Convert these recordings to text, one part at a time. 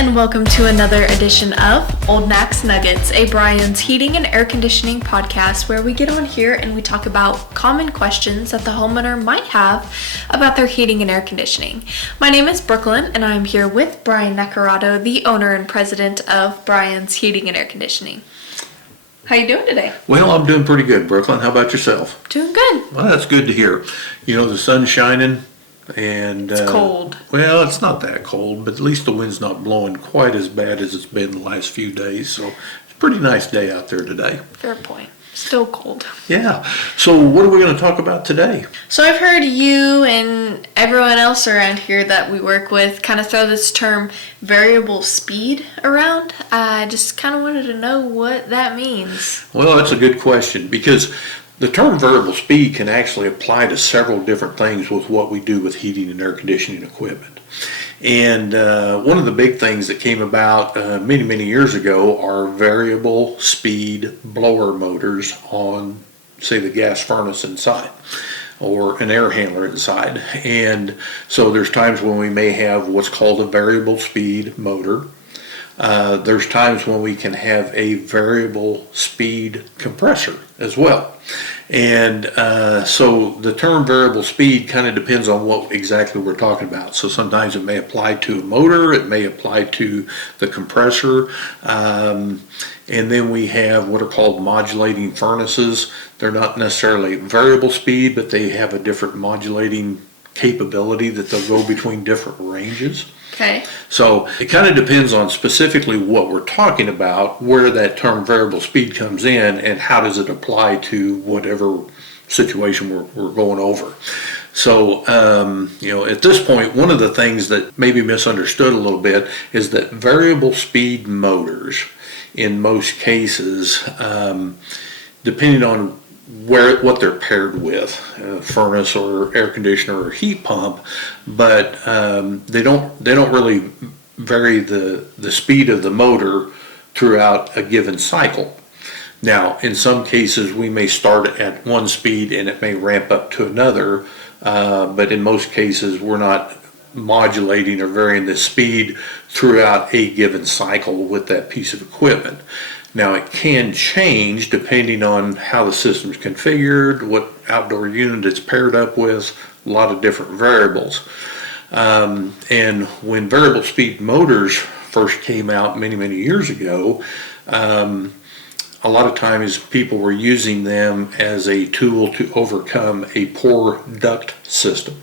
and welcome to another edition of Old Max Nuggets, a Bryan's heating and air conditioning podcast where we get on here and we talk about common questions that the homeowner might have about their heating and air conditioning. My name is Brooklyn, and I'm here with Bryan Necarato, the owner and president of Bryan's Heating and Air Conditioning. How you doing today? Well, I'm doing pretty good, Brooklyn. How about yourself? Doing good. Well, that's good to hear. You know, the sun's shining and... It's cold. Well, it's not that cold, but at least the wind's not blowing quite as bad as it's been the last few days. So it's a pretty nice day out there today. Fair point. Still cold. Yeah. So what are we going to talk about today? So I've heard you and everyone else around here that we work with kind of throw this term variable speed around. I just kind of wanted to know what that means. Well, that's a good question because the term variable speed can actually apply to several different things with what we do with heating and air conditioning equipment. And one of the big things that came about many years ago are variable speed blower motors on, say, the gas furnace inside or an air handler inside. And so there's times when we may have what's called a variable speed motor. There's times when we can have a variable speed compressor as well. And so the term variable speed kind of depends on what exactly we're talking about. So sometimes it may apply to a motor, it may apply to the compressor, and then we have what are called modulating furnaces. They're not necessarily variable speed, but they have a different modulating capability that they'll go between different ranges. Okay. So it kind of depends on specifically what we're talking about, where that term variable speed comes in, and how does it apply to whatever situation we're going over. So, at this point, one of the things that may be misunderstood a little bit is that variable speed motors, in most cases, depending on what they're paired with, furnace or air conditioner or heat pump, but they don't really vary the speed of the motor throughout a given cycle. Now, in some cases, we may start at one speed and it may ramp up to another, but in most cases, we're not modulating or varying the speed throughout a given cycle with that piece of equipment. Now, it can change depending on how the system's configured, what outdoor unit it's paired up with, a lot of different variables. And when variable speed motors first came out many years ago, a lot of times people were using them as a tool to overcome a poor duct system.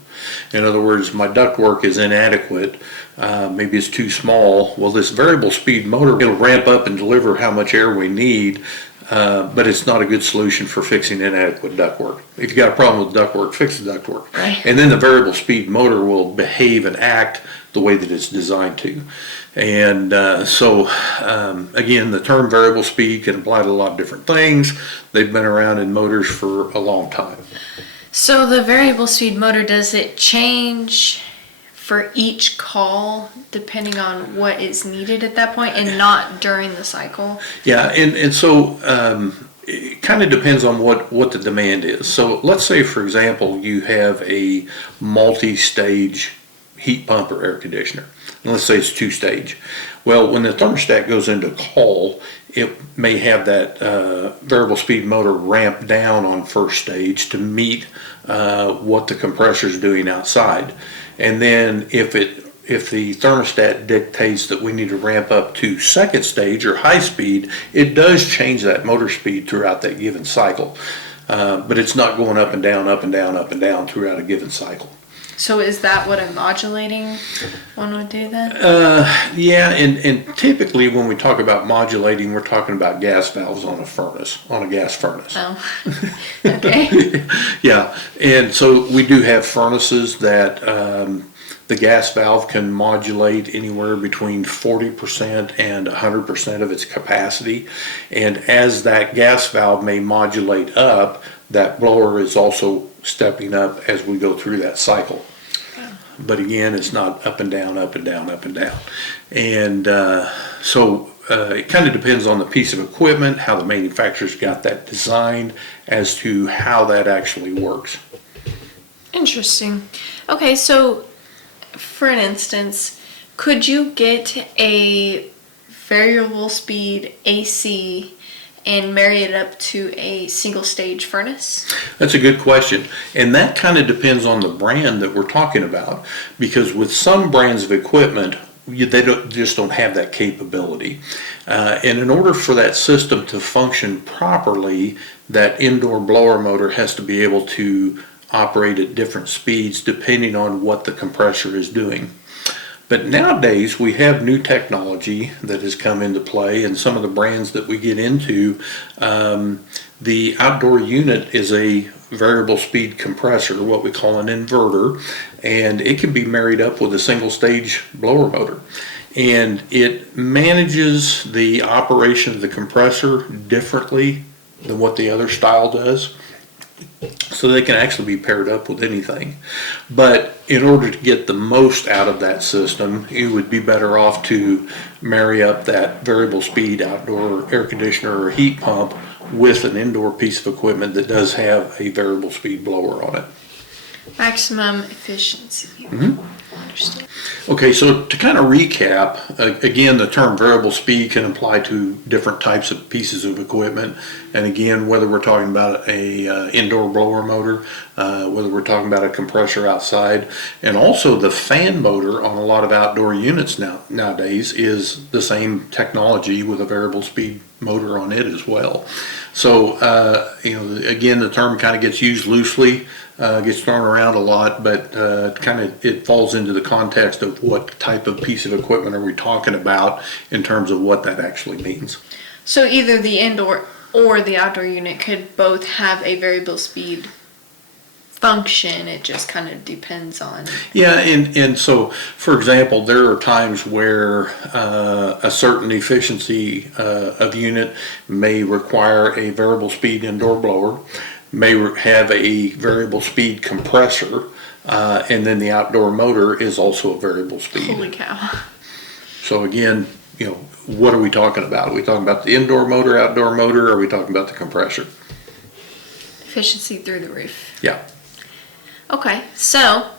In other words, my ductwork is inadequate, maybe it's too small. Well, this variable speed motor, it'll ramp up and deliver how much air we need, but it's not a good solution for fixing inadequate ductwork. If you got a problem with ductwork, fix the ductwork. Right. And then the variable speed motor will behave and act the way that it's designed to. And again, the term variable speed can apply to a lot of different things. They've been around in motors for a long time. So the variable speed motor, does it change for each call depending on what is needed at that point and not during the cycle? Yeah, and so it kind of depends on what the demand is. So let's say, for example, you have a multi-stage heat pump or air conditioner. And let's say it's two-stage. Well, when the thermostat goes into call, it may have that variable speed motor ramp down on first stage to meet what the compressor is doing outside. And then if the thermostat dictates that we need to ramp up to second stage or high speed, it does change that motor speed throughout that given cycle. But it's not going up and down, up and down, up and down throughout a given cycle. So is that what a modulating one would do then? Yeah, and typically when we talk about modulating, we're talking about gas valves on a gas furnace. Oh, okay. Yeah, and so we do have furnaces that the gas valve can modulate anywhere between 40% and 100% of its capacity. And as that gas valve may modulate up, that blower is also stepping up as we go through that cycle. But again, it's not up and down, up and down, up and down. And so it kind of depends on the piece of equipment, how the manufacturer's got that designed as to how that actually works. Interesting. Okay, so for an instance, Could you get a variable speed AC and marry it up to a single stage furnace? That's a good question. And that kind of depends on the brand that we're talking about, because with some brands of equipment, just don't have that capability. And in order for that system to function properly, that indoor blower motor has to be able to operate at different speeds depending on what the compressor is doing. But nowadays we have new technology that has come into play, and some of the brands that we get into, the outdoor unit is a variable speed compressor, what we call an inverter, and it can be married up with a single stage blower motor. And it manages the operation of the compressor differently than what the other style does. So they can actually be paired up with anything. But in order to get the most out of that system, you would be better off to marry up that variable speed outdoor air conditioner or heat pump with an indoor piece of equipment that does have a variable speed blower on it. Maximum efficiency. Mm-hmm. Understand. Okay, so to kind of recap, again, the term variable speed can apply to different types of pieces of equipment. And again, whether we're talking about a indoor blower motor, whether we're talking about a compressor outside, and also the fan motor on a lot of outdoor units nowadays is the same technology with a variable speed motor on it as well. So, again, the term kind of gets used loosely. Gets thrown around a lot, but it falls into the context of what type of piece of equipment are we talking about in terms of what that actually means. So either the indoor or the outdoor unit could both have a variable speed function. It just kind of depends on. Yeah, and so, for example, there are times where a certain efficiency of unit may require a variable speed indoor blower, may have a variable speed compressor, and then the outdoor motor is also a variable speed. Holy cow. So again, what are we talking about? Are we talking about the indoor motor, outdoor motor, or are we talking about the compressor? Efficiency through the roof. Yeah. Okay, so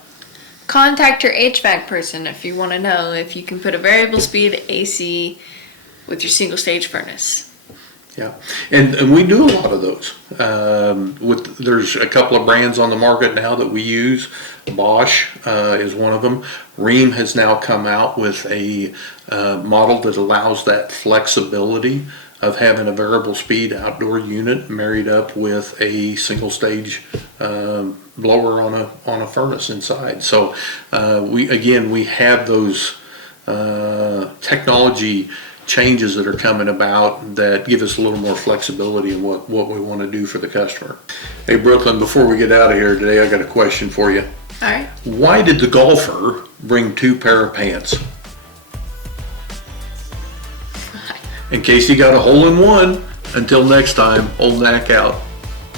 contact your HVAC person if you want to know if you can put a variable speed AC with your single stage furnace. Yeah, and we do a lot of those. There's a couple of brands on the market now that we use. Bosch is one of them. Rheem has now come out with a model that allows that flexibility of having a variable speed outdoor unit married up with a single stage blower on a furnace inside. So we have those technology changes that are coming about that give us a little more flexibility in what we want to do for the customer. Hey Brooklyn, before we get out of here today, I got a question for you. All right. Why did the golfer bring 2 pair of pants? In case he got a hole in one. Until next time, Old Knack out.